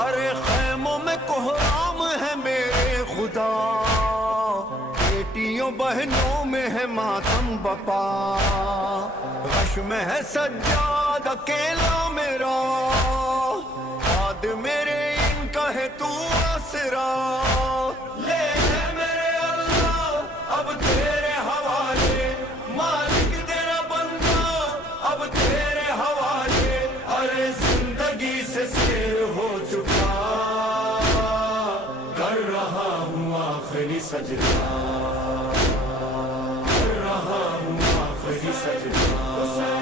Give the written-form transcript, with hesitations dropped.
ارے خیموں میں کوہرام ہے میرے خدا، بیٹیوں بہنوں میں ہے ماتم بپا، غش میں ہے سجاد اکیلا میرا، باد میرے ان کا ہے تو آسرا، لے لے میرے اللہ اب تیرے حوالے، مالک تیرا بندہ اب تیرے حوالے، ارے زندگی سے سیر ہو چکا، کر رہا ہوں آخری سجدہ، کر رہا ہوں آخری سجدہ۔